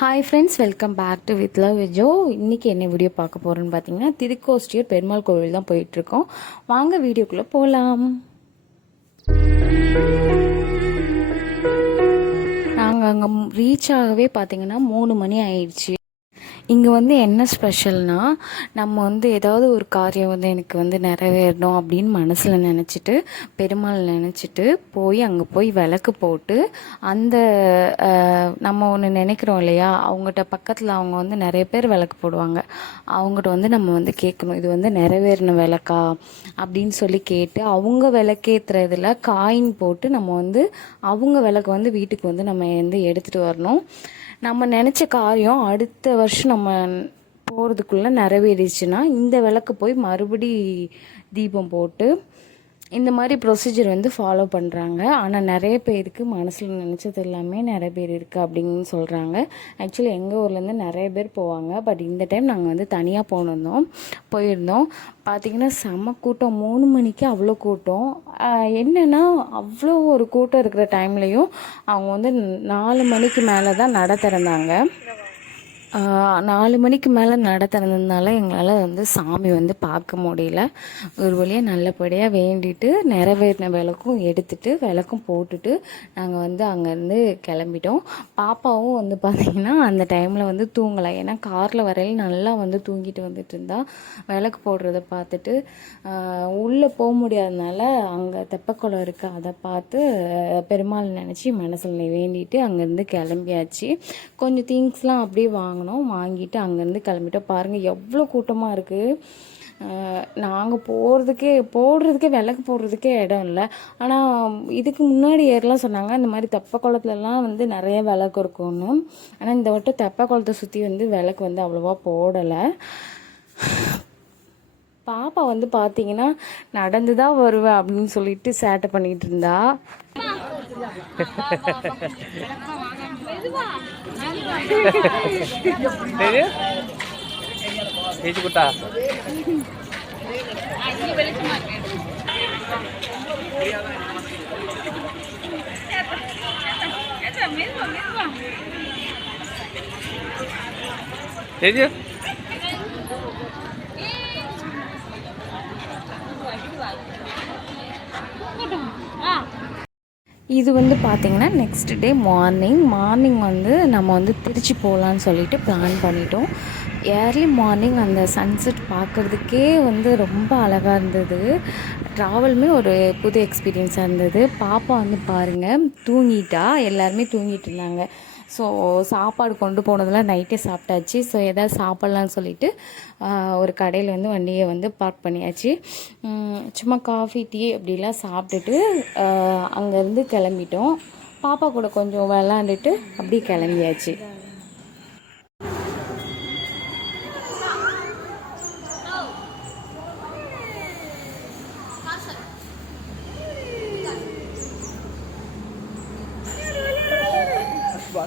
Hi friends welcome back to with love Vijo இன்றைக்கி என்ன video பார்க்க போகிறோன்னு பார்த்தீங்கன்னா திருக்கோஷ்டியூர் பெருமாள் கோவில் தான் போயிட்டுருக்கோம். வாங்க வீடியோக்குள்ளே போகலாம் நாங்கள் அங்கே ரீச் ஆகவே பார்த்தீங்கன்னா மூணு மணி ஆயிடுச்சு. இங்கே வந்து என்ன ஸ்பெஷல்னால் நம்ம வந்து ஏதாவது ஒரு காரியம் வந்து எனக்கு வந்து நிறைவேறணும் அப்படின்னு மனசில் நினச்சிட்டு பெருமாள் நினச்சிட்டு போய் அங்கே போய் விளக்கு போட்டு அந்த நம்ம ஒன்று நினைக்கிறோம் இல்லையா? அவங்ககிட்ட பக்கத்தில் அவங்க வந்து நிறைய பேர் விளக்கு போடுவாங்க. அவங்ககிட்ட வந்து நம்ம வந்து கேட்கணும் இது வந்து நிறைவேறின விளக்கா? அப்படின்னு சொல்லி கேட்டு அவங்க விளக்கேற்றுறதுல காயின் போட்டு நம்ம வந்து அவங்க விளக்கு வந்து வீட்டுக்கு வந்து நம்ம வந்து எடுத்துகிட்டு வரணும். நம்ம நினச்ச காரியம் அடுத்த வருஷம் நம்ம போகிறதுக்குள்ளே நிறைவேறிச்சுன்னா இந்த விளக்கு போய் மறுபடி தீபம் போட்டு இந்த மாதிரி ப்ரொசீஜர் வந்து ஃபாலோ பண்ணுறாங்க ஆனால் நிறைய பேருக்கு மனசில் நினச்சது எல்லாமே நிறைய பேர் இருக்குது அப்படின்னு சொல்கிறாங்க ஆக்சுவலி எங்கள் ஊர்லேருந்து நிறைய பேர் போவாங்க. பட் இந்த டைம் நாங்கள் வந்து தனியாக போனிருந்தோம் போயிருந்தோம். பார்த்திங்கன்னா செம கூட்டம். மூணு மணிக்கு அவ்வளோ கூட்டம். என்னென்னா அவ்வளோ ஒரு கூட்டம் இருக்கிற டைம்லேயும் அவங்க வந்து நாலு மணிக்கு மேலே தான் நட திறந்தாங்க. நாலு மணிக்கு மேலே நட திறந்ததுனால எங்களால் வந்து சாமி வந்து பார்க்க முடியல. ஒரு வழியாக நல்லபடியாக வேண்டிட்டு நிறைவேறின விளக்கும் எடுத்துட்டு விளக்கும் போட்டுட்டு நாங்கள் வந்து அங்கேருந்து கிளம்பிட்டோம். பாப்பாவும் வந்து பார்த்திங்கன்னா அந்த டைமில் வந்து தூங்கலை. ஏன்னா காரில் வரையில் நல்லா வந்து தூங்கிட்டு வந்துட்டு இருந்தா. விளக்கு போடுறத பார்த்துட்டு உள்ளே போக முடியாதனால அங்கே தெப்பக்குளம் இருக்குது அதை பார்த்து பெருமாள் நினச்சி மனசில் வேண்டிட்டு அங்கேருந்து கிளம்பியாச்சு. கொஞ்சம் திங்ஸ்லாம் அப்படியே வாங்கினோம். வாங்கிட்டு அங்கேருந்து கிளம்பிட்டோம். பாருங்கள் எவ்வளோ கூட்டமாக இருக்குது நாங்கள் போகிறதுக்கே போடுறதுக்கே விளக்கு போடுறதுக்கே இடம் இல்லை. ஆனால் இதுக்கு முன்னாடி ஏறலாம் சொன்னாங்க இந்த மாதிரி தெப்ப குளத்துலலாம் வந்து நிறைய விளக்கு இருக்கும்னு. ஆனால் இந்த வட்டம் தெப்ப குளத்தை சுற்றி வந்து விளக்கு வந்து அவ்வளோவா போடலை. பாப்பா வந்து பார்த்தீங்கன்னா நடந்து தான் வருவேன் அப்படின்னு சொல்லிட்டு சேட்டை பண்ணிகிட்டு இருந்தா. Entendeu? Deixa eu botar. Essa mesma, mesma. Entendeu? இது வந்து பார்த்திங்கன்னா நெக்ஸ்ட் டே மார்னிங் மார்னிங் வந்து நம்ம வந்து திருச்சி போகலான்னு சொல்லிட்டு பிளான் பண்ணிட்டோம். ஏர்லி மார்னிங் அந்த சன்செட் பார்க்குறதுக்கே வந்து ரொம்ப அழகாக இருந்தது. ட்ராவலுமே ஒரு புது எக்ஸ்பீரியன்ஸாக இருந்தது. பாப்பா வந்து பாருங்கள் தூங்கிட்டா. எல்லாருமே தூங்கிட்டு இருந்தாங்க. ஸோ சாப்பாடு கொண்டு போனதெல்லாம் நைட்டே சாப்பிட்டாச்சு. ஸோ எதாவது சாப்பிட்லான்னு சொல்லிட்டு ஒரு கடையில் வந்து வண்டியை வந்து பார்க் பண்ணியாச்சு. சும்மா காஃபி டீ அப்படிலாம் சாப்பிட்டுட்டு அங்கேருந்து கிளம்பிட்டோம். பாப்பா கூட கொஞ்சம் விளாண்டுட்டு அப்படியே கிளம்பியாச்சு.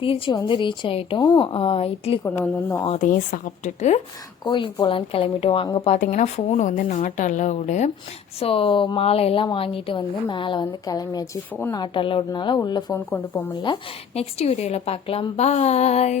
திருச்சி வந்து ரீச் ஆகிட்டோம் இட்லி கொண்டு வந்திருந்தோம். அதையும் சாப்பிட்டுட்டு கோயிலுக்கு போகலான்னு கிளம்பிட்டோம். அங்கே பார்த்தீங்கன்னா ஃபோன் வந்து நாட் அலவுடு ஸோ மாலையெல்லாம் வாங்கிட்டு வந்து மேலே வந்து கிளம்பியாச்சு. ஃபோன் நாட் அலவுடுனால உள்ளே ஃபோன் கொண்டு போக முடியல. நெக்ஸ்ட் வீடியோவில் பார்க்கலாம் பாய்